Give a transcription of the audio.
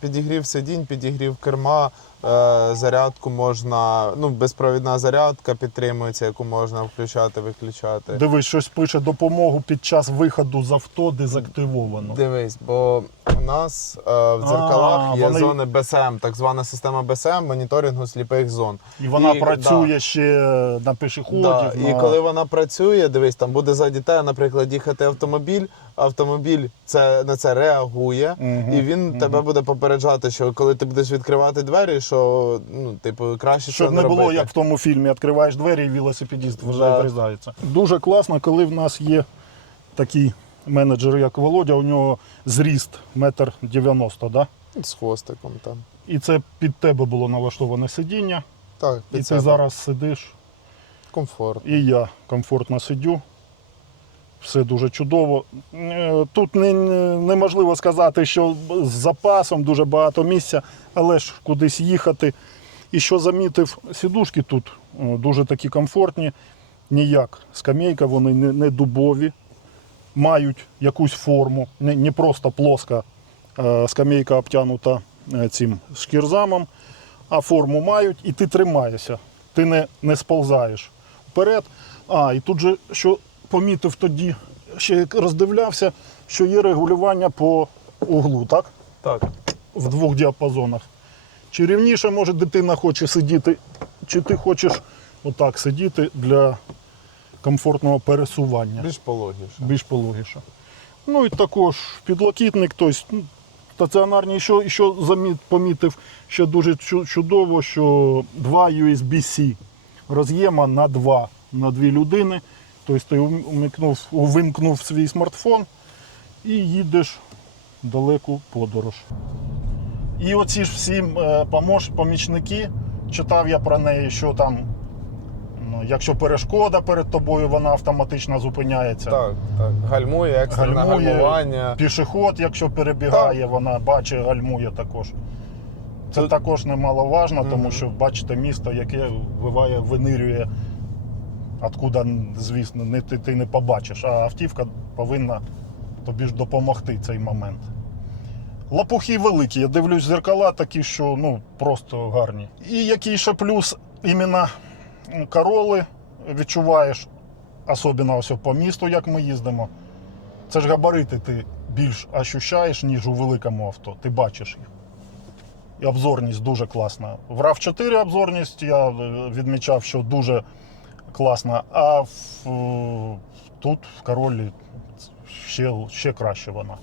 Підігрів сидінь, підігрів керма, е, зарядку можна, ну, безпровідна зарядка підтримується, яку можна включати, виключати. Дивись, щось пише допомогу під час виходу з авто дезактивовано. Дивись, бо у нас е, в дзеркалах А, є вони- зони БСМ, так звана система БСМ, моніторингу сліпих зон. І вона І- працює да. ще на пішоходів. Да, на... І коли вона працює, дивись, там буде ззаді тебе, наприклад, їхати автомобіль. Автомобіль це на це реагує, Мгм, і він тебе буде попереджати, що коли ти будеш відкривати двері, що ну, типу, краще Щоб це не було, робити. як в тому фільмі, відкриваєш двері і велосипедист вже Да. врізається. Дуже класно, коли в нас є такий менеджер, як Володя, у нього зріст метр дев'яносто, да? з хвостиком там. і це під тебе було налаштоване сидіння, Так, і під ти зараз сидиш, комфорт. і я комфортно сидю. Все дуже чудово. Е, Тут не, не- неможливо сказати, що з запасом дуже багато місця, але ж кудись їхати. І що замітив, сідушки тут е, дуже такі комфортні, ніяк скамейка, вони не, не дубові, мають якусь форму, не, не просто плоска е, скамейка обтянута е, цим шкірзамом, а форму мають, і ти тримаєшся, ти не, не сползаєш вперед. А, і тут же, що помітив тоді, ще як роздивлявся, що є регулювання по углу, так? Так. В двох діапазонах. Чи рівніше може дитина хоче сидіти, чи ти хочеш отак сидіти для комфортного пересування Більш пологіше. більш пологіше. Ну і також підлокітник, тобто ну, стаціонарні, що, що заміт, помітив, ще дуже чудово, що два USB-C роз'єма на два, на дві людини. Тобто ти умикнув, увімкнув свій смартфон і їдеш в далеку подорож. І оці ж всі е, помічники, читав я про неї, що там, ну, якщо перешкода перед тобою, вона автоматично зупиняється. Так, так. Гальмує, екстрене Гальмує. гальмування. Пішоход, якщо перебігає, вона бачить, гальмує також. Це Тут- також немаловажно, тому Мгм. що бачите місто, яке виває, винирює, откуда, звісно, не, ти, ти не побачиш, а автівка повинна тобі ж допомогти цей момент. Лопухи великі, я дивлюсь зеркала такі, що ну, просто гарні. І який ще плюс іменно короли відчуваєш, особливо ось по місту, як ми їздимо. Це ж габарити ти більш ощущаєш, ніж у великому авто. Ти бачиш їх. І обзорність дуже класна. В RAV4 обзорність я е, відмічав, що дуже класна, а в, е, тут в королі ще, ще краще вона.